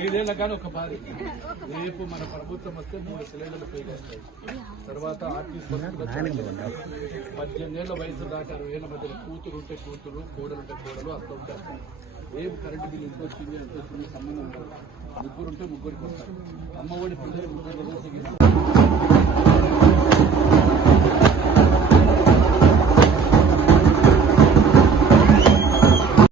ఐదేళ్ల కానీ ఒక పారి రేపు మన ప్రభుత్వం వస్తే 3 సిలిండర్లు ఫ్రీ చేస్తాయి. తర్వాత ఆర్టీసీ 18 ఏళ్ల వయసు దాకా 60 ఏళ్ల మధ్య కూతురు ఉంటే కూతురు, కోడలుంటే కోడలు, అత్త ఉంటే అత్త. ఏం కరెంటు బిల్లు ఎంతో వచ్చింది ఎంత వచ్చింది సంబంధం ఉండదు. ముగ్గురుంటే ముగ్గురికి వస్తారు. అమ్మఒడి పిల్లలు 3 రోజులు